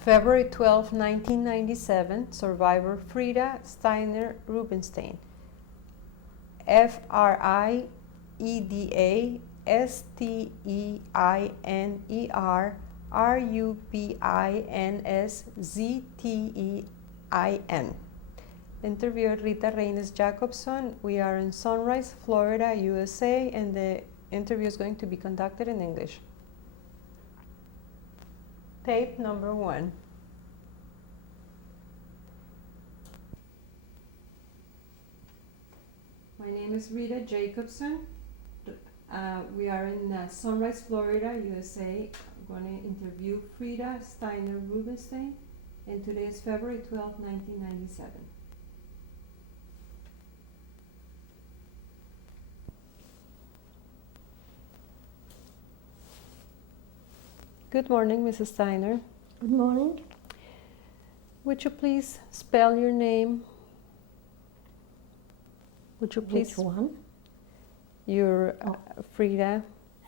February 12, 1997, survivor Frida Steiner Rubenstein. Frida Steiner Interviewer Rita Reynes Jacobson. We are in Sunrise, Florida, USA, and the interview is going to be conducted in English. Tape number 1. My name is Rita Jacobson. We are in Sunrise, Florida, USA. I'm going to interview Frida Steiner Rubenstein, and today is February 12, 1997. Good morning, Mrs. Steiner. Good morning. Would you please spell your name? Would you please? Which one? Your Frida.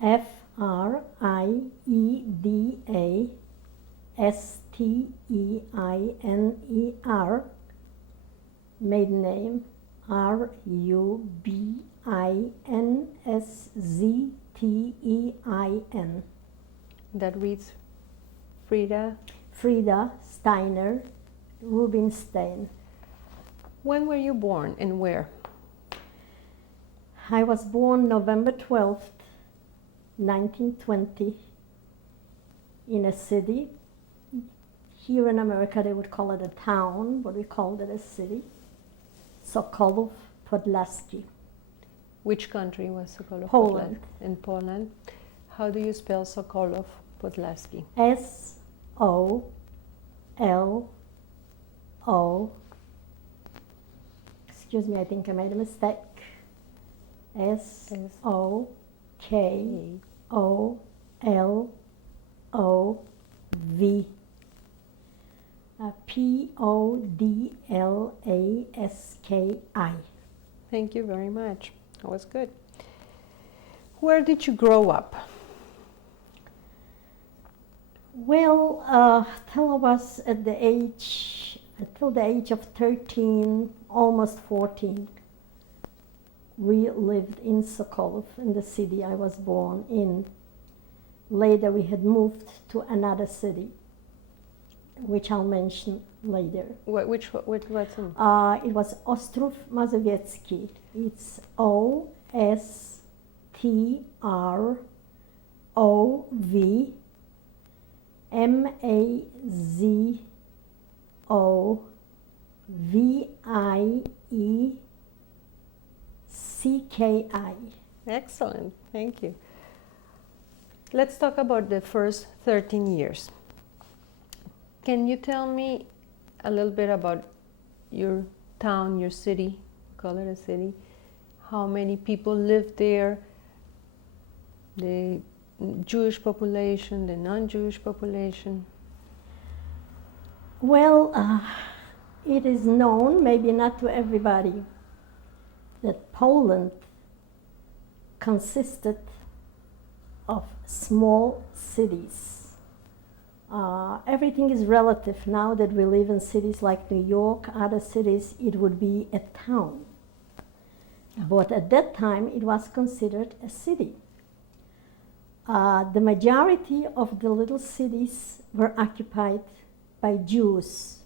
Frida Steiner. Maiden name Rubinshtein. That reads Frida. Frida Steiner Rubinstein. When were you born and where? I was born November 12th, 1920, in a city. Here in America they would call it a town, but we called it a city. Sokolov Podlaski. Which country was Sokolov? Poland. In Poland. How do you spell Sokolov Podlaski? S-O-L-O. Excuse me, I think I made a mistake. S-O-K-O-L-O-V. P-O-D-L-A-S-K-I. Thank you very much. That was good. Where did you grow up? Well, till I was until the age of 13, almost 14, we lived in Sokolov, in the city I was born in. Later we had moved to another city, which I'll mention later. What's in? It was Ostrów Mazowiecki. It's O-S-T-R-O-V M-A-Z-O-V-I-E-C-K-I. Excellent, thank you. Let's talk about the first 13 years. Can you tell me a little bit about your town, your city, call it a city, how many people lived there, the Jewish population, the non-Jewish population? Well, it is known, maybe not to everybody, that Poland consisted of small cities. Everything is relative now that we live in cities like New York, other cities, it would be a town. But at that time, it was considered a city. The majority of the little cities were occupied by Jews,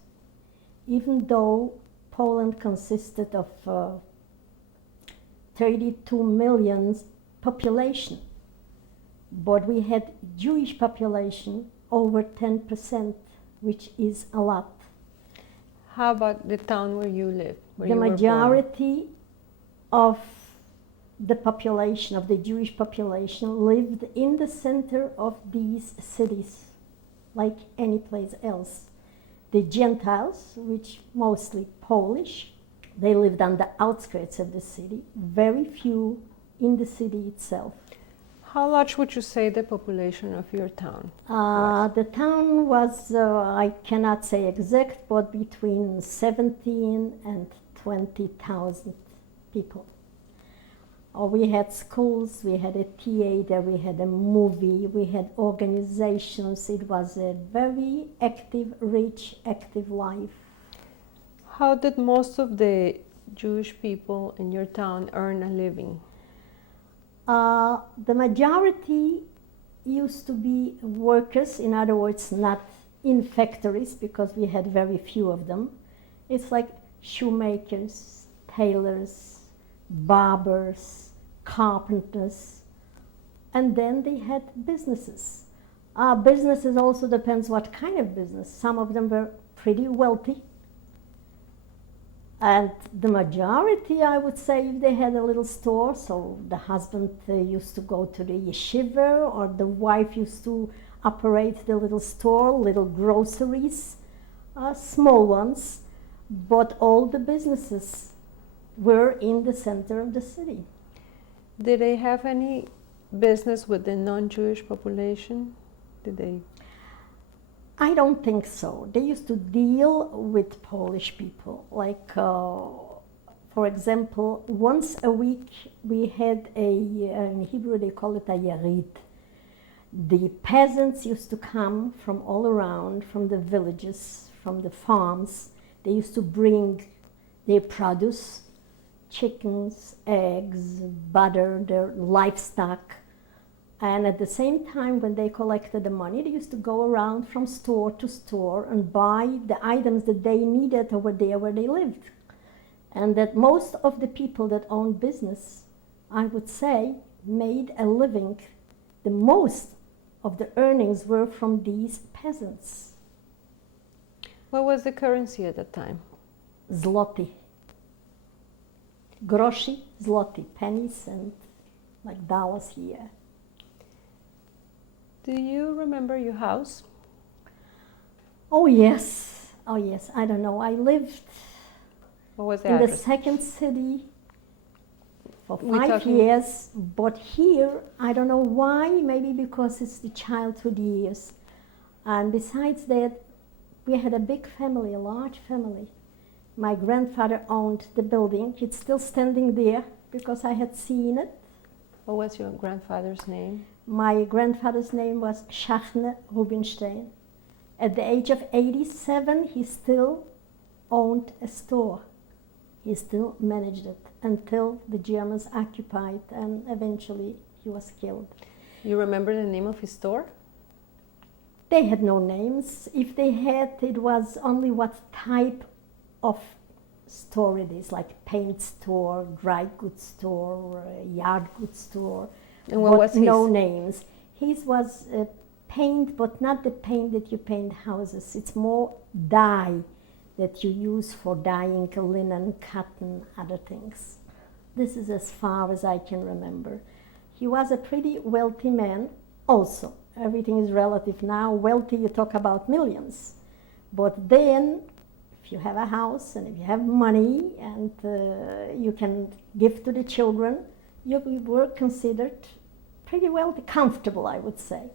even though Poland consisted of 32 million population. But we had Jewish population over 10%, which is a lot. How about the town where you live? The majority of the population, of the Jewish population, lived in the center of these cities, like any place else. The Gentiles, which mostly Polish, they lived on the outskirts of the city, very few in the city itself. How large would you say the population of your town was? The town was, I cannot say exact, but between 17 and 20,000 people. We had schools, we had a theater, we had a movie, we had organizations. It was a very active, rich, active life. How did most of the Jewish people in your town earn a living? The majority used to be workers, in other words, not in factories, because we had very few of them. It's like shoemakers, tailors, barbers, carpenters, and then they had businesses. Businesses also depends what kind of business. Some of them were pretty wealthy, and the majority, I would say, if they had a little store, so the husband used to go to the yeshiva, or the wife used to operate the little store, little groceries, small ones, but all the businesses were in the center of the city. Did they have any business with the non-Jewish population? Did they? I don't think so. They used to deal with Polish people. Like, for example, once a week we had in Hebrew they call it a yarit. The peasants used to come from all around, from the villages, from the farms. They used to bring their produce, chickens, eggs, butter, their livestock. And at the same time, when they collected the money, they used to go around from store to store and buy the items that they needed over there where they lived. And that most of the people that owned business, I would say, made a living. The most of the earnings were from these peasants. What was the currency at that time? Zloty. Groszy, zloty, pennies and like dollars here. Do you remember your house? Oh yes, I don't know. I lived What was the in the address? second city for We're 5 talking- years, but here, I don't know why, maybe because it's the childhood years. And besides that, we had a big family, a large family. My grandfather owned the building. It's still standing there because I had seen it. What was your grandfather's name? My grandfather's name was Schachne Rubinstein. At the age of 87, he still owned a store. He still managed it until the Germans occupied, and eventually he was killed. You remember the name of his store? They had no names. If they had, it was only what type of store it is, like paint store, dry goods store, yard goods store. And what but was his? no names. His was paint, but not the paint that you paint houses. It's more dye that you use for dyeing linen, cotton, other things. This is as far as I can remember. He was a pretty wealthy man also. Everything is relative now. Wealthy, you talk about millions. But then, if you have a house and if you have money and you can give to the children, you were considered pretty wealthy, comfortable, I would say.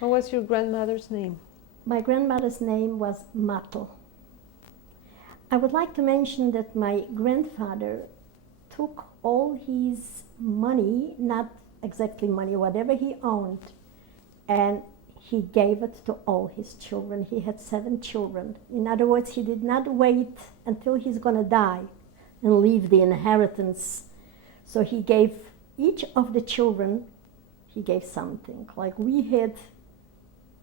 What was your grandmother's name? My grandmother's name was Matl. I would like to mention that my grandfather took all his money, not exactly money, whatever he owned, and he gave it to all his children. He had 7 children. In other words, he did not wait until he's going to die and leave the inheritance. So he gave each of the children, he gave something. Like we had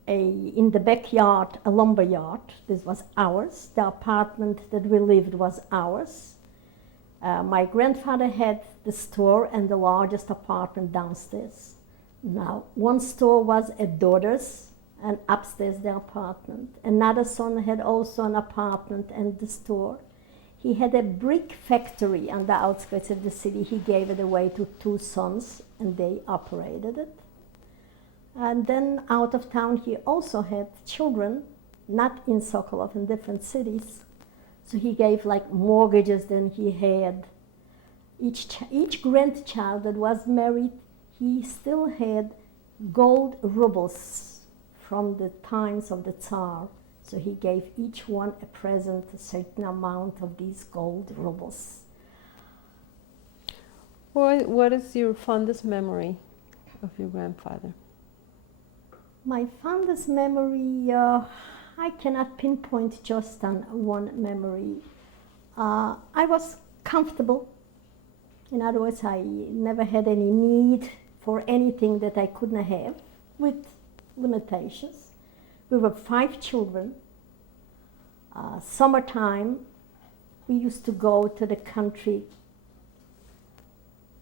in the backyard, a lumber yard. This was ours. The apartment that we lived was ours. My grandfather had the store and the largest apartment downstairs. Now, one store was a daughter's, and upstairs the apartment. Another son had also an apartment and the store. He had a brick factory on the outskirts of the city. He gave it away to 2 sons, and they operated it. And then out of town, he also had children, not in Sokolov, in different cities. So he gave like mortgages. Then he had each grandchild that was married, he still had gold rubles from the times of the Tsar. So he gave each one a present, a certain amount of these gold rubles. What is your fondest memory of your grandfather? My fondest memory, I cannot pinpoint just on one memory. I was comfortable. In other words, I never had any need for anything that I couldn't have, with limitations. We were 5 children. Summertime, we used to go to the country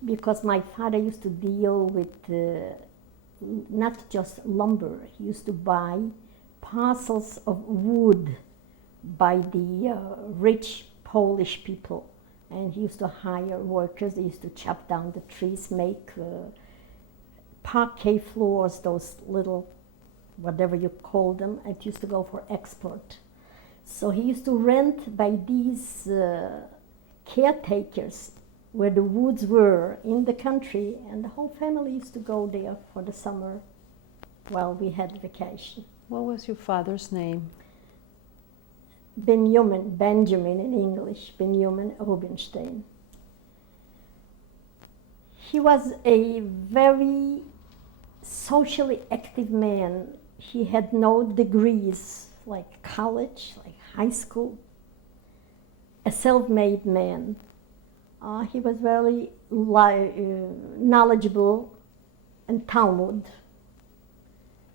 because my father used to deal with not just lumber. He used to buy parcels of wood by the rich Polish people, and he used to hire workers. They used to chop down the trees, make parquet floors, those little, whatever you call them. It used to go for export. So he used to rent by these caretakers where the woods were in the country, and the whole family used to go there for the summer while we had vacation. What was your father's name? Benjamin in English, Benjamin Rubinstein. He was a very socially active man. He had no degrees like college, like high school. A self-made man. He was very knowledgeable in Talmud,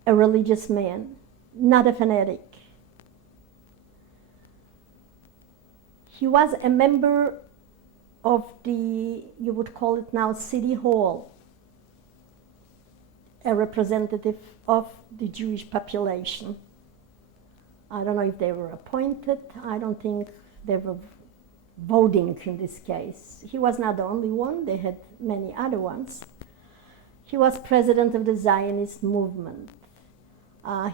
a religious man, not a fanatic. He was a member of the, you would call it now, City Hall, a representative of the Jewish population. I don't know if they were appointed. I don't think they were voting in this case. He was not the only one. They had many other ones. He was president of the Zionist movement.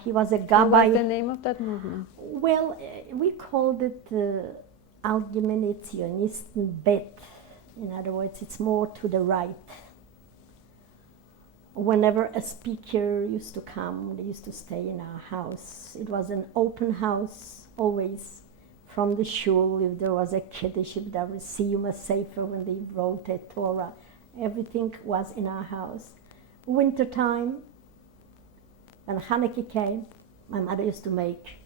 He was a gabbai. What was the name of that movement? Well, we called it Allgemeine Zionisten Bet. In other words, it's more to the right. Whenever a speaker used to come, they used to stay in our house. It was an open house, always. From the shul, if there was a kiddush, if there was siyum sefer, when they wrote a Torah, everything was in our house. Wintertime, when Hanukkah came, my mother used to make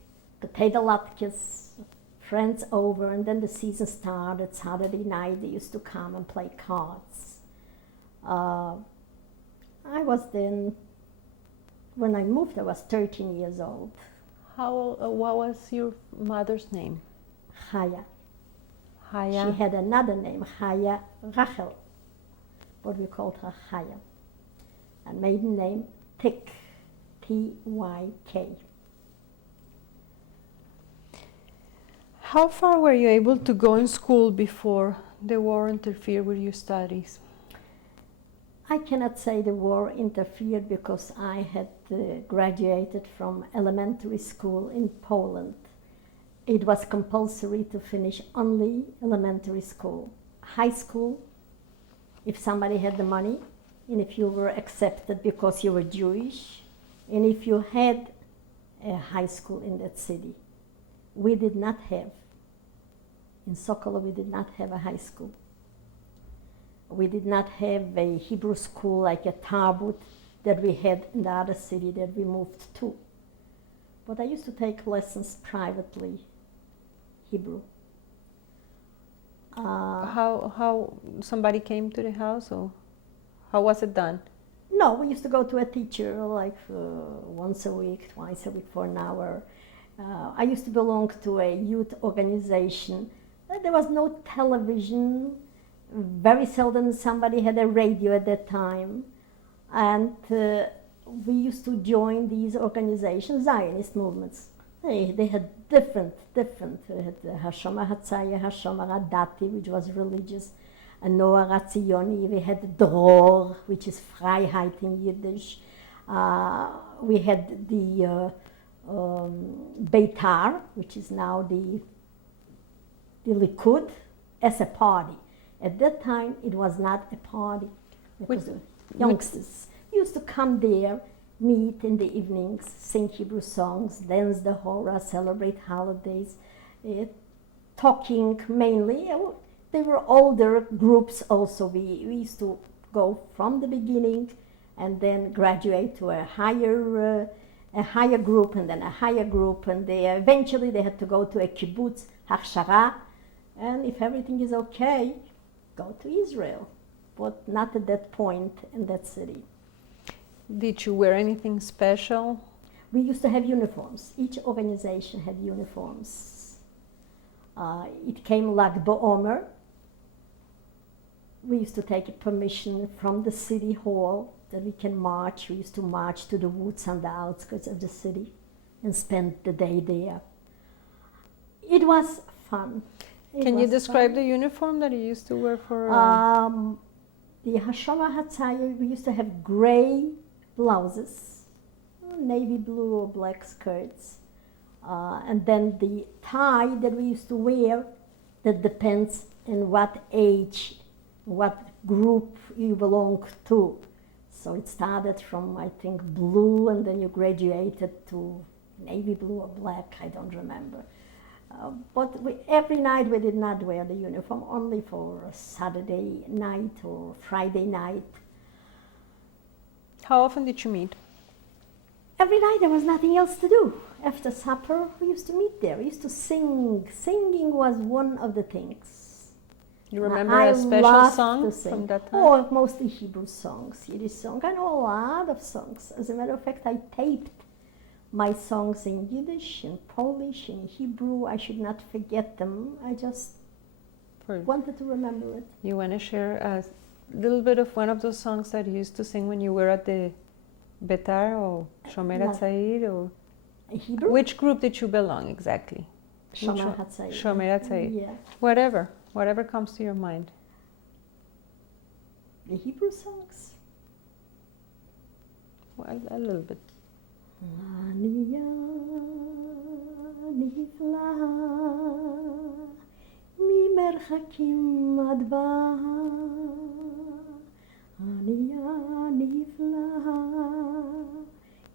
potato latkes, friends over, and then the season started. Saturday night, they used to come and play cards. I was then, when I moved, I was 13 years old. What was your mother's name? Chaya. Chaya. She had another name, Chaya Rachel, but we called her Chaya. And maiden name, Tyk, T-Y-K. How far were you able to go in school before the war interfered with your studies? I cannot say the war interfered because I had graduated from elementary school in Poland. It was compulsory to finish only elementary school. High school, if somebody had the money, and if you were accepted because you were Jewish, and if you had a high school in that city. We did not have, in Sokolov we did not have a high school. We did not have a Hebrew school like a Tarbut that we had in the other city that we moved to. But I used to take lessons privately, Hebrew. How somebody came to the house, or how was it done? No, we used to go to a teacher like once a week, twice a week for an hour. I used to belong to a youth organization. There was no television. Very seldom somebody had a radio at that time. And we used to join these organizations, Zionist movements. They had different. They had Hashomer Hatzaya, Hashomer Adati, which was religious, and Noah Ratzioni. We had Dror, which is Freiheit in Yiddish. We had the Beitar, which is now the Likud, as a party. At that time, it was not a party. Because the youngsters used to come there, meet in the evenings, sing Hebrew songs, dance the Hora, celebrate holidays, talking mainly. They were older groups also. We used to go from the beginning and then graduate to a higher group and then a higher group, and eventually they had to go to a kibbutz, hachshara, and if everything is okay, go to Israel, but not at that point in that city. Did you wear anything special? We used to have uniforms. Each organization had uniforms. It came Lag BaOmer. We used to take permission from the city hall that we can march. We used to march to the woods on the outskirts of the city and spend the day there. It was fun. Can you describe the uniform that you used to wear for? The Hashama Hatzaya, we used to have gray blouses, navy blue or black skirts, and then the tie that we used to wear, that depends on what age, what group you belong to. So it started from, I think, blue, and then you graduated to navy blue or black, I don't remember. But every night we did not wear the uniform, only for Saturday night or Friday night. How often did you meet? Every night there was nothing else to do. After supper, we used to meet there. We used to sing. Singing was one of the things. You remember a special song from that time? Oh, mostly Hebrew songs, Yiddish songs. I know a lot of songs. As a matter of fact, I taped my songs in Yiddish, in Polish, in Hebrew. I should not forget them. I just wanted to remember it. You want to share a little bit of one of those songs that you used to sing when you were at the Betar or Shomer HaTzair? Or Hebrew? Which group did you belong exactly? Shomer HaTzair. Shomer HaTzair. Yeah. Whatever comes to your mind. The Hebrew songs? Well, a little bit. ענייה נפלאה ממרחקים עד באה ענייה נפלאה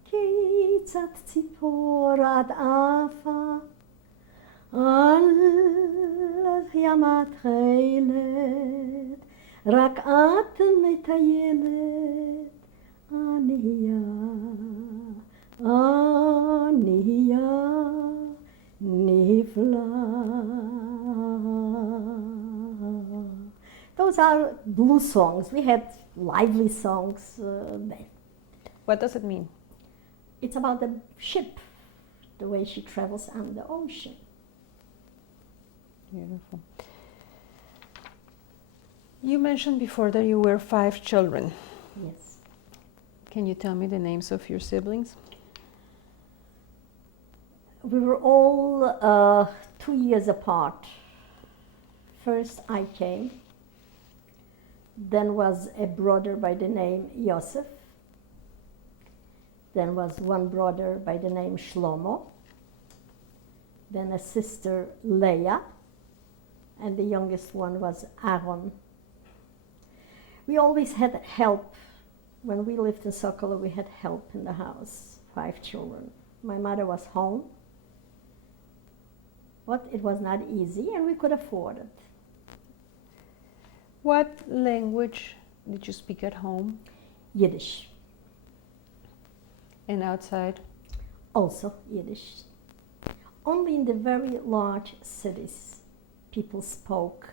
כיצד ציפור עד עפה על ימת חילת רק את מטיילת ענייה ענייה נפלאה. Those are blues songs. We had lively songs. What does it mean? It's about the ship, the way she travels on the ocean. Beautiful. You mentioned before that you were 5 children. Yes. Can you tell me the names of your siblings? We were all 2 years apart. First I came, then was a brother by the name Yosef, then was one brother by the name Shlomo, then a sister Leah, and the youngest one was Aaron. We always had help. When we lived in Sokolo, we had help in the house, 5 children. My mother was home, but it was not easy, and we could afford it. What language did you speak at home? Yiddish. And outside? Also Yiddish. Only in the very large cities people spoke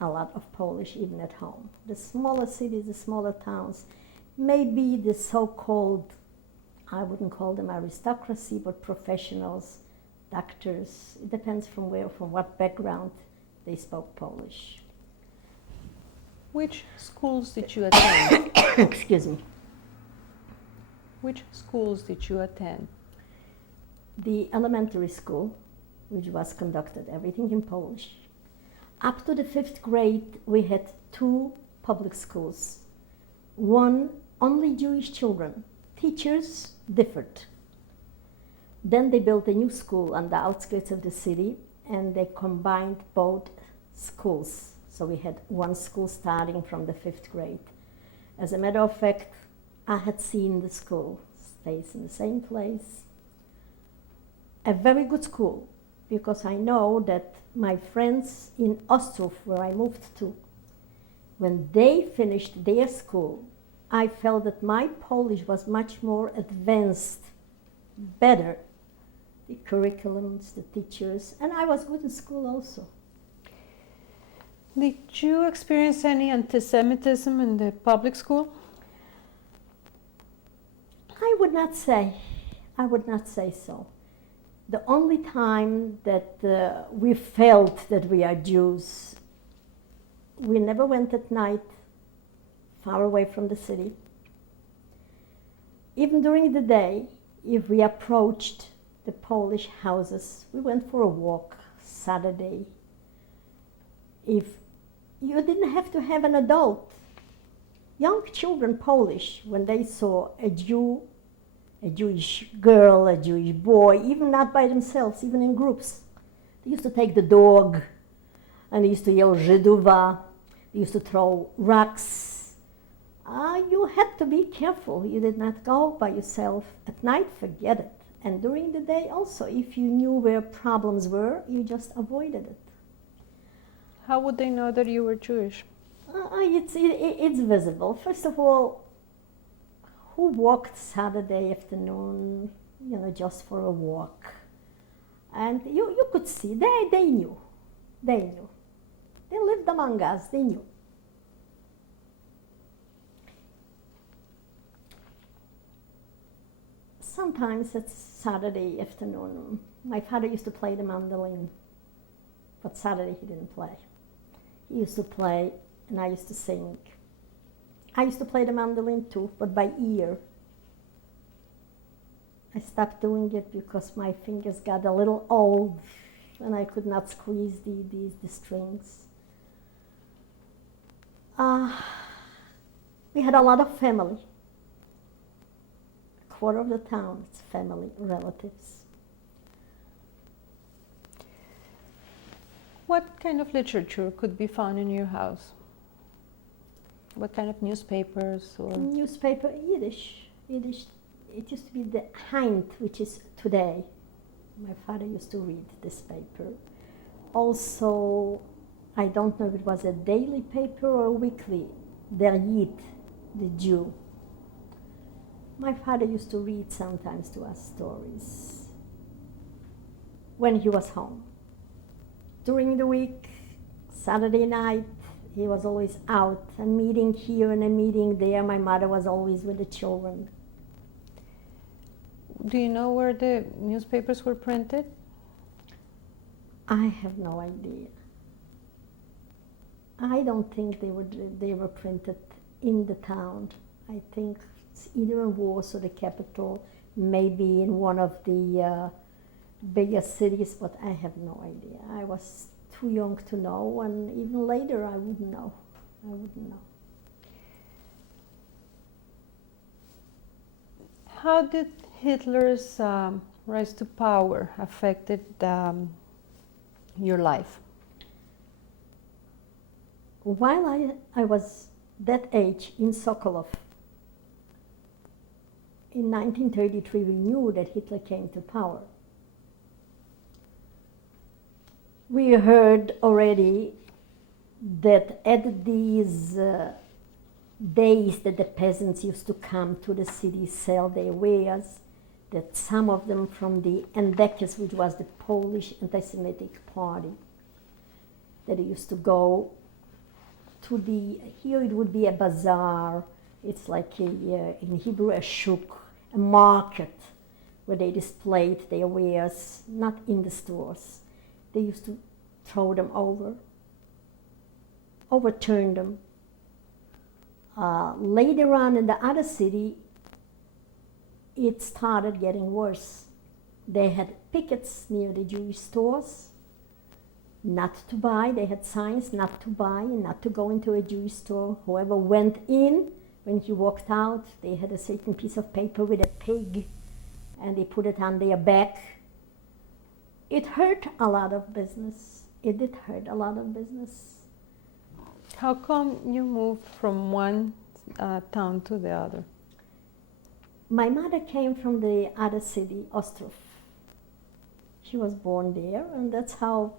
a lot of Polish, even at home. The smaller cities, the smaller towns, maybe the so-called, I wouldn't call them aristocracy, but professionals, doctors, it depends from where, from what background they spoke Polish. Which schools did you attend? Excuse me. Which schools did you attend? The elementary school, which was conducted everything in Polish. Up to the 5th grade, we had 2 public schools. One, only Jewish children. Teachers differed. Then they built a new school on the outskirts of the city, and they combined both schools. So we had one school starting from the 5th grade. As a matter of fact, I had seen the school, stays in the same place. A very good school, because I know that my friends in Ostrov, where I moved to, when they finished their school, I felt that my Polish was much more advanced, better. The curriculums, the teachers, and I was good in school also. Did you experience any anti-Semitism in the public school? I would not say so. The only time that we felt that we are Jews, we never went at night far away from the city. Even during the day, if we approached the Polish houses, we went for a walk Saturday. If you didn't have to have an adult, young children Polish, when they saw a Jew, a Jewish girl, a Jewish boy, even not by themselves, even in groups, they used to take the dog and they used to yell Żydowa, they used to throw rocks. You had to be careful. You did not go by yourself. At night, forget it. And during the day also, if you knew where problems were, you just avoided it. How would they know that you were Jewish? It's visible. First of all, who walked Saturday afternoon, just for a walk? And you could see, they knew. They knew. They lived among us, they knew. Sometimes it's Saturday afternoon. My father used to play the mandolin, but Saturday he didn't play. He used to play, and I used to sing. I used to play the mandolin too, but by ear. I stopped doing it because my fingers got a little old, and I could not squeeze the strings. We had a lot of family. A quarter of the town, it's family, relatives. What kind of literature could be found in your house? What kind of newspapers or? Newspaper, Yiddish. It used to be the Heint, which is today. My father used to read this paper. Also, I don't know if it was a daily paper or a weekly, Der Yid, the Jew. My father used to read sometimes to us stories when he was home. During the week, Saturday night, he was always out, a meeting here and a meeting there. My mother was always with the children. Do you know where the newspapers were printed? I have no idea. I don't think they were printed in the town. I think it's either in Warsaw, the capital, maybe in one of the bigger cities, but I have no idea. I was too young to know, and even later I wouldn't know. How did Hitler's rise to power affected your life? While I was that age in Sokolov, in 1933 we knew that Hitler came to power. We heard already that at these days that the peasants used to come to the city, sell their wares, that some of them from the Endekes, which was the Polish anti-Semitic party, that they used to go to here it would be a bazaar, it's like in Hebrew a shuk, a market, where they displayed their wares, not in the stores. They used to throw them overturn them. Later on in the other city, it started getting worse. They had pickets near the Jewish stores, not to buy. They had signs not to buy and not to go into a Jewish store. Whoever went in, when he walked out, they had a certain piece of paper with a pig, and they put it on their back. It hurt a lot of business. It did hurt a lot of business. How come you moved from one town to the other? My mother came from the other city, Ostrov. he was born there, and that's how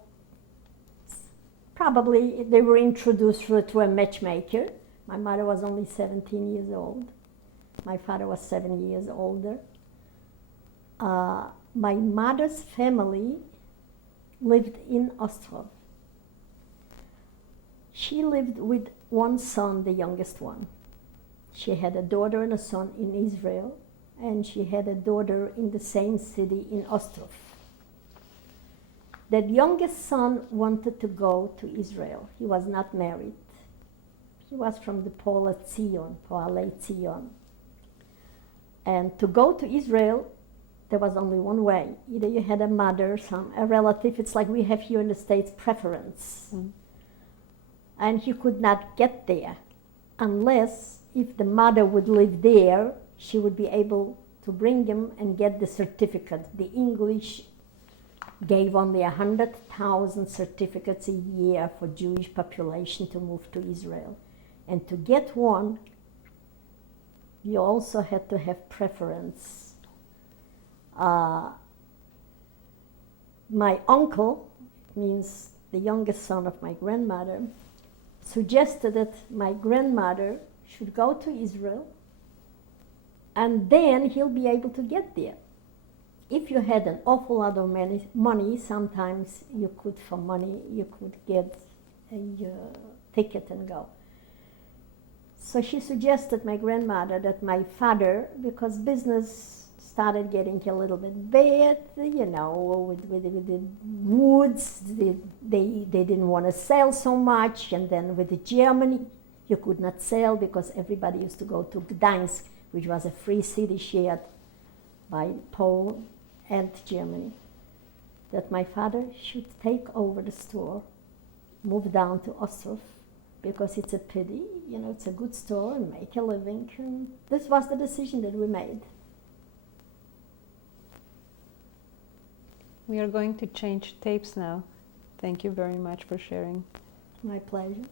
probably they were introduced to a matchmaker. My mother was only 17 years old. My father was 7 years older. My mother's family lived in Ostrov. She lived with one son, the youngest one. She had a daughter and a son in Israel, and she had a daughter in the same city in Ostrov. That youngest son wanted to go to Israel. He was not married. He was from the Poalei Zion. And to go to Israel, there was only one way. Either you had a mother, a relative, it's like we have here in the States, preference. Mm. And he could not get there unless if the mother would live there, she would be able to bring him and get the certificate. The English gave only 100,000 certificates a year for Jewish population to move to Israel. And to get one, you also had to have preference. My uncle, means the youngest son of my grandmother, suggested that my grandmother should go to Israel and then he'll be able to get there. If you had an awful lot of money, sometimes you could get a ticket and go. So she suggested my grandmother that my father, because business started getting a little bit bad, you know, with the woods, they didn't want to sell so much, and then with Germany, you could not sell because everybody used to go to Gdańsk, which was a free city shared by Poland and Germany, that my father should take over the store, move down to Ostrov, because it's a pity, you know, it's a good store and make a living. And this was the decision that we made. We are going to change tapes now. Thank you very much for sharing. My pleasure.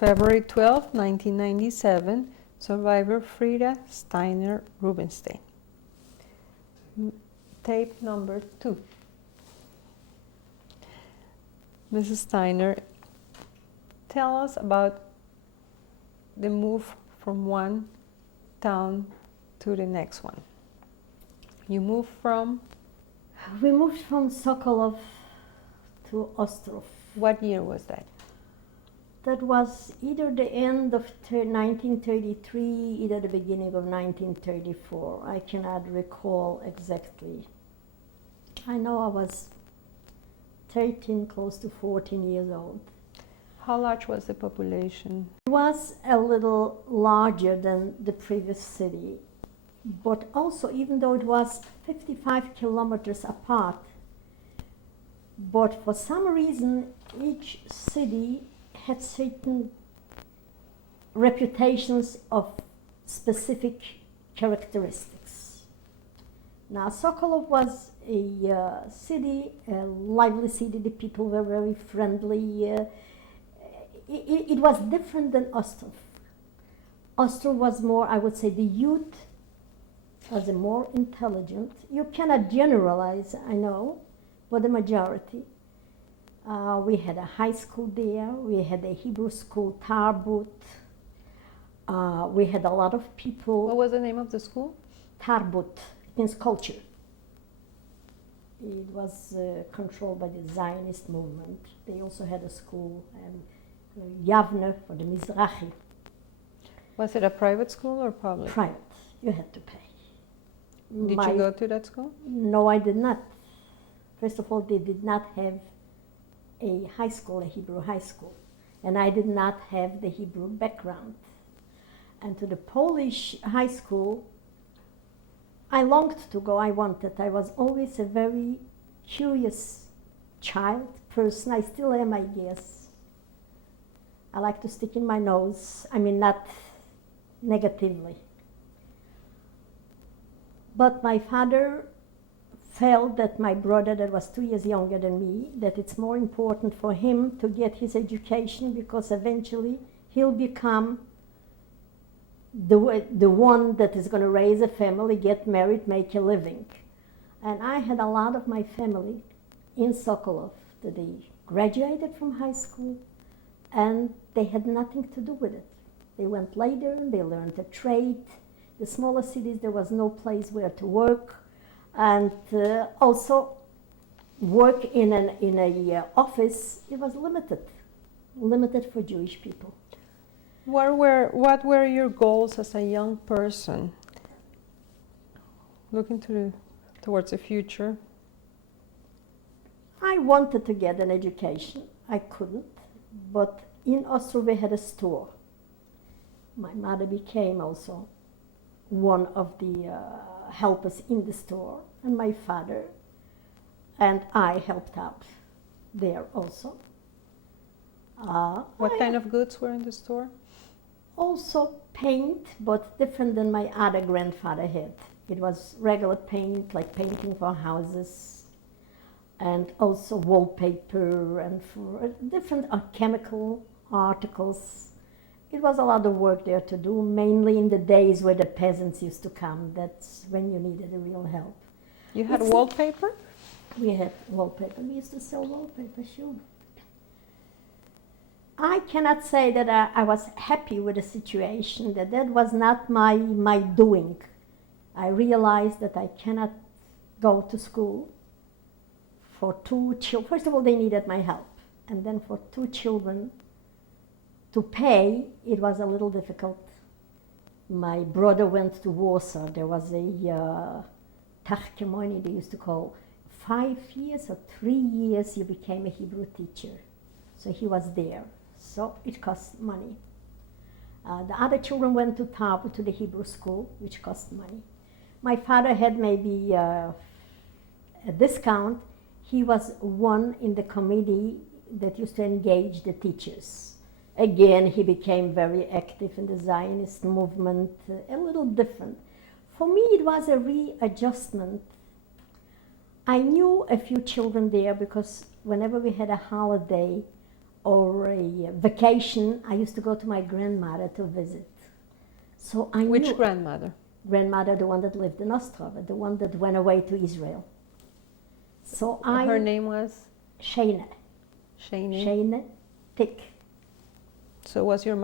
February 12, 1997, survivor Frida Steiner Rubenstein. Tape number 2. Mrs. Steiner, tell us about the move from one town to the next one. You moved from? We moved from Sokolov to Ostrov. What year was that? That was either the end of 1933, either the beginning of 1934. I cannot recall exactly. I know I was 13, close to 14 years old. How large was the population? It was a little larger than the previous city, but also, even though it was 55 kilometers apart, but for some reason each city had certain reputations of specific characteristics. Now, Sokolov was a city, a lively city. The people were very friendly. It was different than Ostrov. Ostrov was more, I would say, the youth was more intelligent. You cannot generalize, I know, but the majority. We had a high school there. We had a Hebrew school, Tarbut. We had a lot of people. What was the name of the school? Tarbut, it means culture. It was controlled by the Zionist movement. They also had a school, Yavne for the Mizrahi. Was it a private school or public? Private. You had to pay. Did you go to that school? No, I did not. First of all, they did not have a high school, a Hebrew high school, and I did not have the Hebrew background. and to the Polish high school, I longed to go, I wanted. I was always a very curious child, person. I still am, I guess. I like to stick in my nose. I mean, not negatively. But my father felt that my brother, that was 2 years younger than me, that it's more important for him to get his education because eventually he'll become the one that is going to raise a family, get married, make a living. And I had a lot of my family in Sokolov that they graduated from high school and they had nothing to do with it. They went later, they learned a trade. The smaller cities, there was no place where to work. And also work in a office, it was limited for Jewish people. What were your goals as a young person, looking towards the future? I wanted to get an education. I couldn't, but in Oslo we had a store. My mother became also one of the helpers in the store, and my father and I helped out there also. What kind of goods were in the store? Also paint, but different than my other grandfather had. It was regular paint, like painting for houses, and also wallpaper and for different chemical articles. It was a lot of work there to do, mainly in the days where the peasants used to come. That's when you needed a real help. You had wallpaper? We had wallpaper. We used to sell wallpaper, sure. I cannot say that I was happy with the situation, that was not my doing. I realized that I cannot go to school for 2 children. First of all, they needed my help. And then for 2 children to pay, it was a little difficult. My brother went to Warsaw. There was a Tachkemoni, they used to call. 5 years or 3 years, you became a Hebrew teacher. So he was there. So it cost money. The other children went to Tabo, to the Hebrew school, which cost money. My father had maybe a discount. He was one in the committee that used to engage the teachers. Again, he became very active in the Zionist movement, a little different. For me, it was a readjustment. I knew a few children there because whenever we had a holiday or a vacation, I used to go to my grandmother to visit. So I knew. Which grandmother? Grandmother, the one that lived in Ostrava, the one that went away to Israel. So Her name was? Sheine. Sheine. Sheine Tick. So was your